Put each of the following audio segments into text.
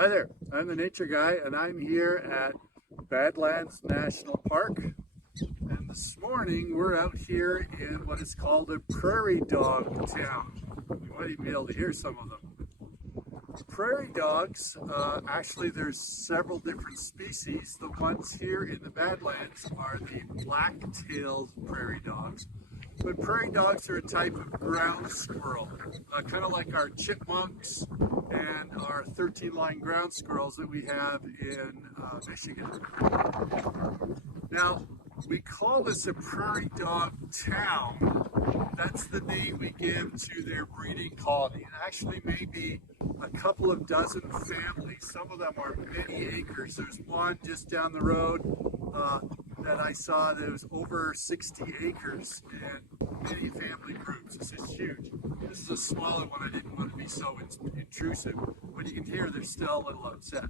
Hi there, I'm the Nature Guy and I'm here at Badlands National Park. And this morning we're out here in what is called a prairie dog town. You might even be able to hear some of them. Prairie dogs, actually there's several different species. The ones here in the Badlands are the black-tailed prairie dogs. But prairie dogs are a type of ground squirrel, kind of like our chipmunks and our 13-line ground squirrels that we have in Michigan. Now, we call this a prairie dog town. That's the name we give to their breeding colony. It actually may be a couple of dozen families. Some of them are many acres. There's one just down the road that I saw that was over 60 acres and many family groups. This is huge. This is a smaller one. I didn't want to be so intrusive, but you can hear they're still a little upset.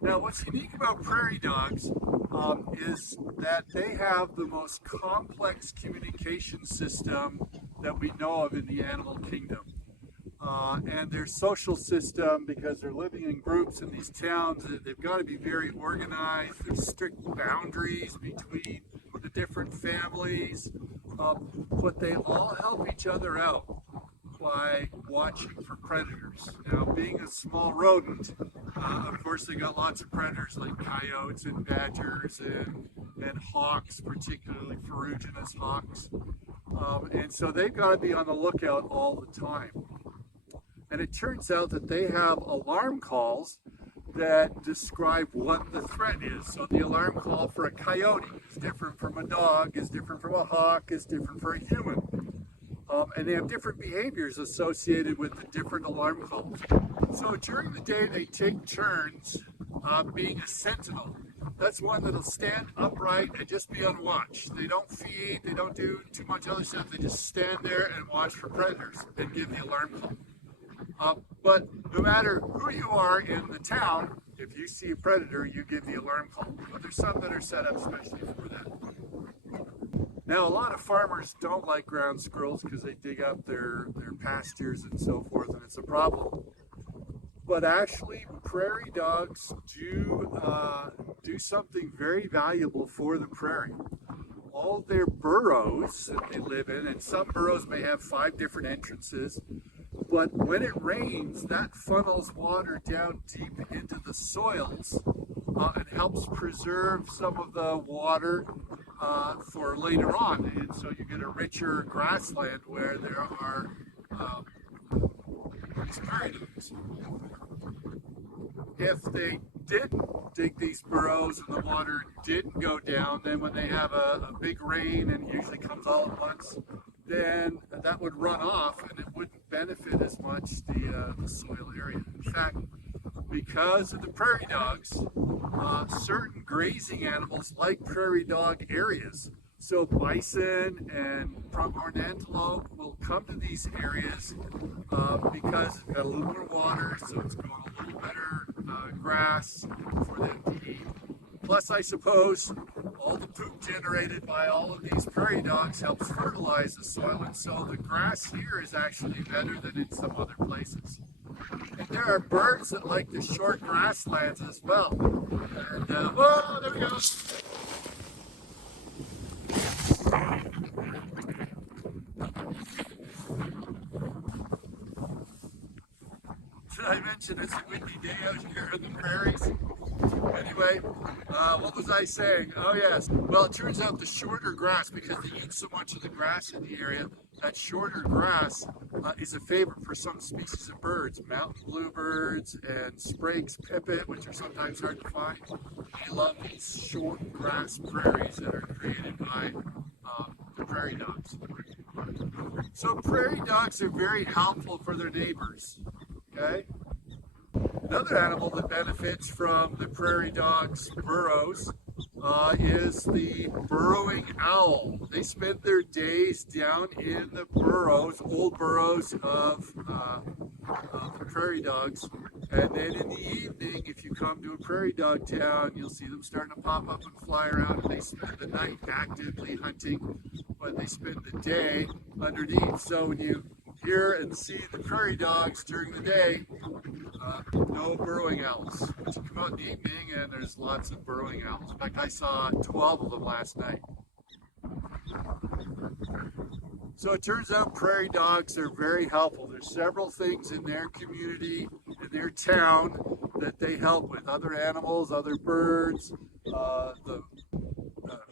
Now, what's unique about prairie dogs is that they have the most complex communication system that we know of in the animal kingdom. And their social system, because they're living in groups in these towns, they've got to be very organized. There's strict boundaries between the different families, but they all help each other out by watching for predators. Now, being a small rodent, of course, they got lots of predators like coyotes and badgers and hawks, particularly ferruginous hawks. And so they've got to be on the lookout all the time. And it turns out that they have alarm calls that describe what the threat is. So the alarm call for a coyote is different from a dog, is different from a hawk, is different for a human. And they have different behaviors associated with the different alarm calls. So during the day, they take turns being a sentinel. That's one that'll stand upright and just be on watch. They don't feed, they don't do too much other stuff. They just stand there and watch for predators and give the alarm call. But no matter who you are in the town, if you see a predator, you give the alarm call. But there's some that are set up especially for that. Now, a lot of farmers don't like ground squirrels because they dig up their pastures and so forth, and it's a problem. But actually, prairie dogs do something very valuable for the prairie. All their burrows that they live in, and some burrows may have 5 different entrances, but when it rains, that funnels water down deep into the soils and helps preserve some of the water for later on. And so you get a richer grassland where there are these prairie dogs. If they didn't dig these burrows and the water didn't go down, then when they have a big rain, and it usually comes all at once, then that would run off and it wouldn't benefit as much the soil area. In fact, because of the prairie dogs, certain grazing animals like prairie dog areas. So bison and pronghorn antelope will come to these areas because it's got a little more water, so it's growing a little better grass for them to eat. Plus, I suppose, all the poop generated by all of these prairie dogs helps fertilize the soil, and so the grass here is actually better than in some other places. And there are birds that like the short grasslands as well. And, whoa, there we go. Should I mention it's a windy day out here in the prairies? Anyway, what was I saying? Oh yes, well it turns out the shorter grass, because they eat so much of the grass in the area, that shorter grass is a favorite for some species of birds, mountain bluebirds and Sprague's pipit, which are sometimes hard to find. They love these short grass prairies that are created by the prairie dogs. So prairie dogs are very helpful for their neighbors, okay? Another animal that benefits from the prairie dog's burrows is the burrowing owl. They spend their days down in the burrows, old burrows of the prairie dogs. And then in the evening, if you come to a prairie dog town, you'll see them starting to pop up and fly around, and they spend the night actively hunting, but they spend the day underneath. So when you hear and see the prairie dogs during the day, no burrowing owls. But you come out in the evening and there's lots of burrowing owls. In fact, I saw 12 of them last night. So it turns out prairie dogs are very helpful. There's several things in their community, in their town, that they help with. Other animals, other birds,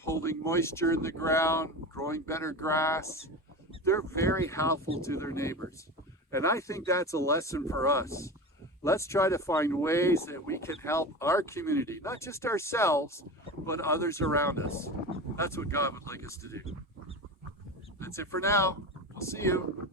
holding moisture in the ground, growing better grass. They're very helpful to their neighbors. And I think that's a lesson for us. Let's try to find ways that we can help our community, not just ourselves, but others around us. That's what God would like us to do. That's it for now. We'll see you.